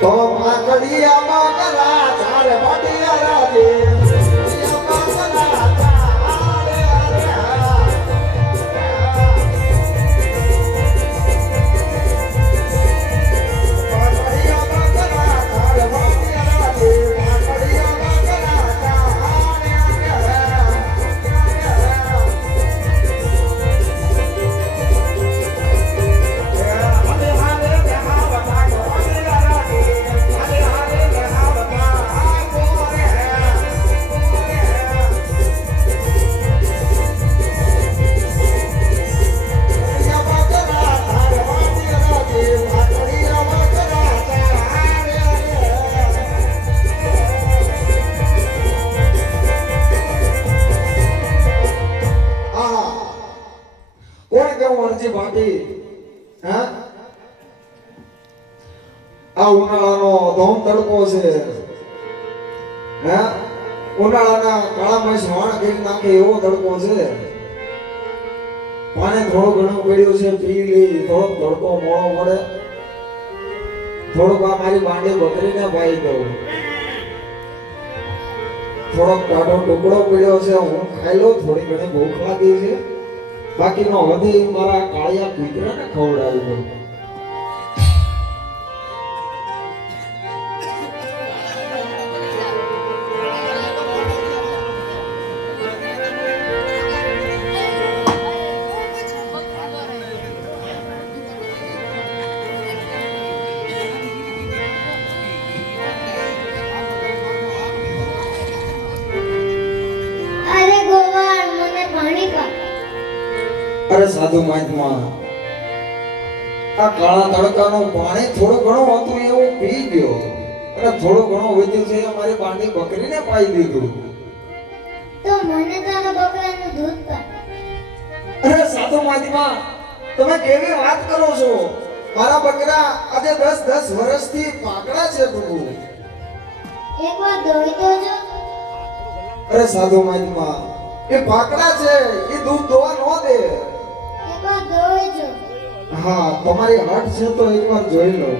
તો પાકડિયામાં કરા અરજી હા? ઉનાળાનો ધોમ તડકો છે. હે? ઉનાળાના કાળા મહેશ વાણ કરી નાખે એવો તડકો છે. પાણી થોડું ઘણું પડ્યું છે, પી લઈ થોડોક તડકો મોળો પડે. થોડુંક આ મારી બાંડી બકરીને પાઈ દઉં. થોડોક કાઢો ટુકડો પડ્યો છે, હું ખાઈ લઉં, થોડી ઘણી ભૂખ લાગી છે. બાકીનો હૃદય મારા કાળિયા ખવડાવી અરે સાધુ મહાત્મા આ કાળા તડકાનું પાણી થોડું ઘણું હતું એવું પી ગયો. અને થોડું ઘણું વધ્યું છે એ મારી બાંડી બકરીને પાઈ દીધું. તો મને તારા બકરાનું દૂધ પા અરે સાધુ મહાત્મા તમે કેવી વાત કરો છો? મારા બકરા આજે દસ દસ વર્ષથી પાકડા છે પ્રભુ એકવાર દોઈ તો જો અરે સાધુ મહાત્મા એ પાકડા છે એ દૂધ દોવા ન દે. હા, તમારી હટ છે તો એકવાર જોઈ લો.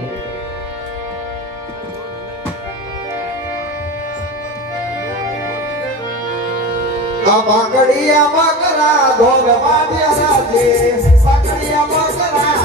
પાકડિયા મકરા ધોગ પાટિયા સાથે. પકડિયા મકરા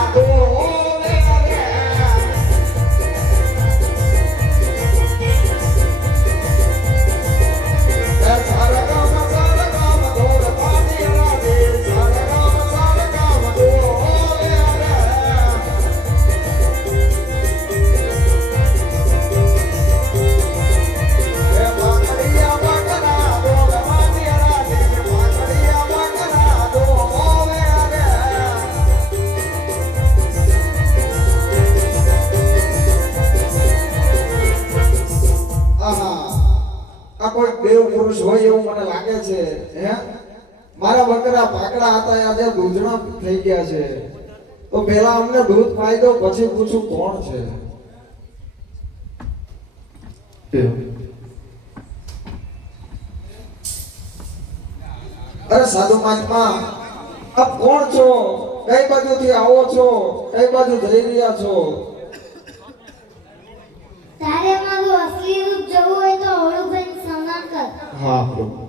એવું મને લાગે છે હે? મારા બકરા પાકડા હતા આજે દૂધણા થઈ ગયા છે. તો પેલા અમને દૂધ પાઈ દો પછી પૂછું કોણ છે? અરે સાધુ મહાત્મા આપ કોણ છો? કઈ બાજુથી આવો છો? કઈ બાજુ જઈ રહ્યા છો? તારે મારું અસલી રૂપ જોવું હોય તો સન્માન કર હા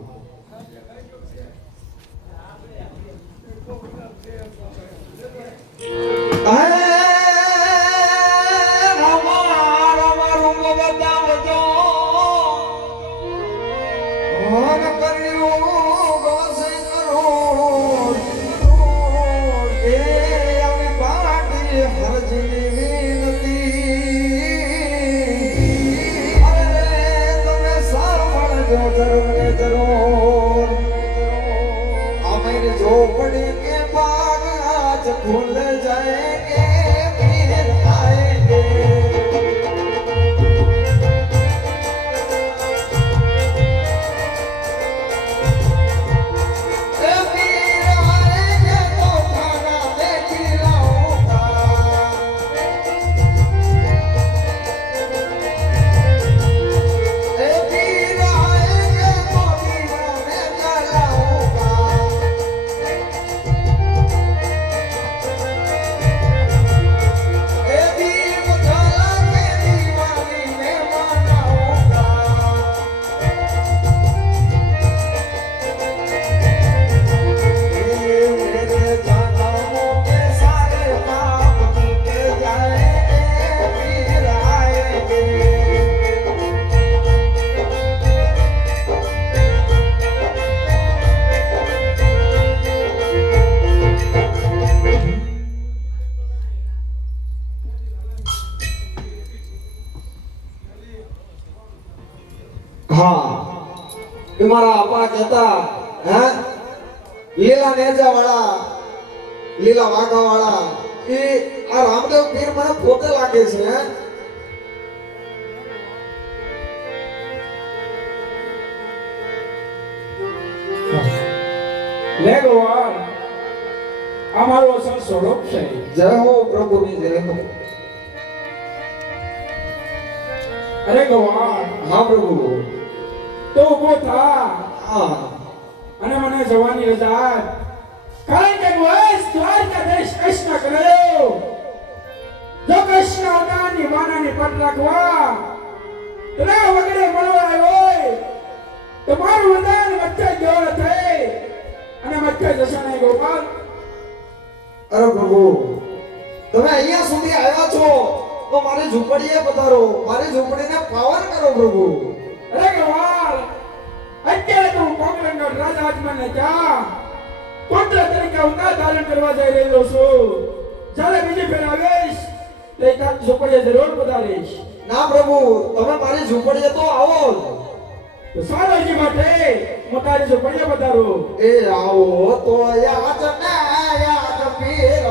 કહેતા હે? લીલા નેજા વાળા લીલા વાઘા વાળા એ આ રામદેવ પીર મને પોતે લાગે છે હે? લે ગોવાળ આ મારો અસલ સ્વરૂપ છે. જય હો પ્રભુની જય હો. અરે ગોવાળ હા પ્રભુ. તો ઊભો થા. અને મને જવાની રજા. કારણ કે બસ દ્વારકાધીશ કૃષ્ણ કર્યો જો કૃષ્ણ અવતારની માનાની પટ રાખવા તને વગડે મળવા આવ્યો તો મારું વરદાન વચ્ચે જેવો થઈ અને વચ્ચે જશે નહીં ગોપાલ. અરે પ્રભુ, તમે અહીંયા સુધી આવ્યા છો, તો મારી ઝૂંપડીએ પધારો, મારી ઝૂંપડીને પાવન કરો પ્રભુ. કોંગ્રેસનો રાજા અજમાને પુત્ર તરીકે અવતાર ધારણ કરવા જઈ રહ્યો છું. જ્યારે બીજી ફેર આવીશ તો એક ઝૂંપડીએ જરૂર પધારીશ. ના પ્રભુ તમે મારી ઝૂંપડીએ તો આવો. તો સારાજી માટે હું તારી ઝૂંપડીએ પધારું. એ આવો તો યાદ ના યાદ પીર.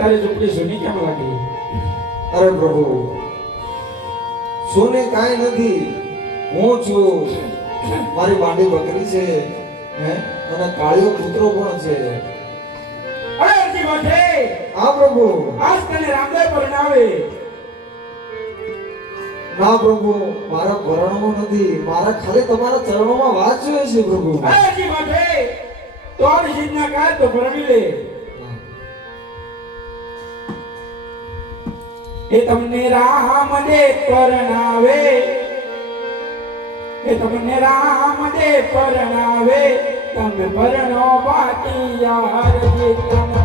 તારી ઝૂંપડી જૂની કેમ લાગી? અરે પ્રભુ સોને કાંઈ નથી હું છું મારી વાડી બકરી છે અને કાળિયો કૂતરો પણ છે. હા પ્રભુ. આજ તને રામદેવ પરણાવે. ના પ્રભુ મારા ભરણો નથી મારા ખાલી તમારા ચરણોમાં વાત જોઈએ છે પ્રભુ. અરજી ગોઠે! તો જીતના કાળ તો ભરણી લે. એ તમને રામ દે પરણાવે. એ તમને રામ દે પરણાવે. તમે પરણો બાકી યાર જે તમે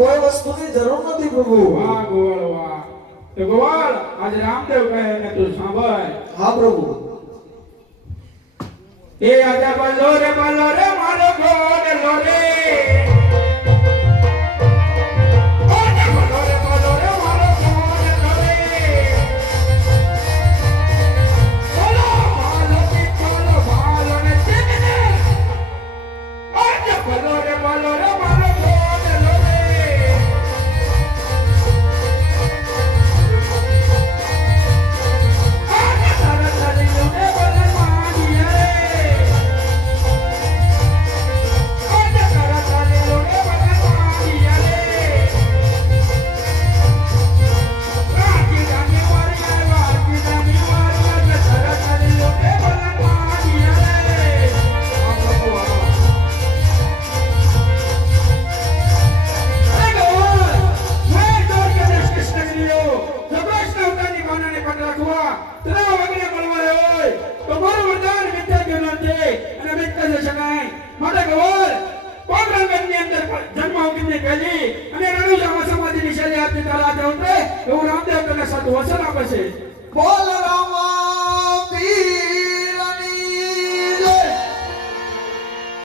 કોઈ વસ્તુની જરૂર નથી પ્રભુ વાહ ગોવાળ વાહ તો ગોવાળ આજે રામદેવ કહે ને તું સાંભળ હા પ્રભુ એ આજા બલો રે બલો રે મારો ગોડ લો